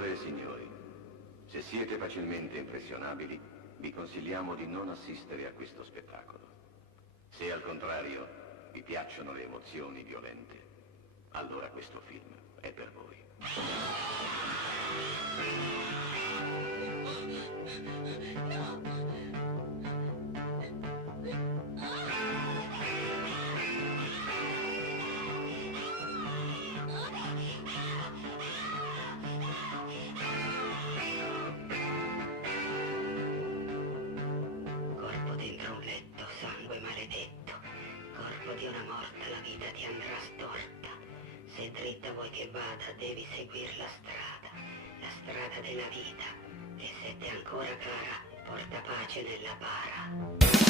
Signore e signori, se siete facilmente impressionabili, vi consigliamo di non assistere a questo spettacolo. Se al contrario vi piacciono le emozioni violente, allora questo film è per voi. Corpo dentro un letto, sangue maledetto. Corpo di una morta, la vita ti andrà storta. Se dritta vuoi che vada, devi seguire la strada della vita. E se ti è ancora cara, porta pace nella bara.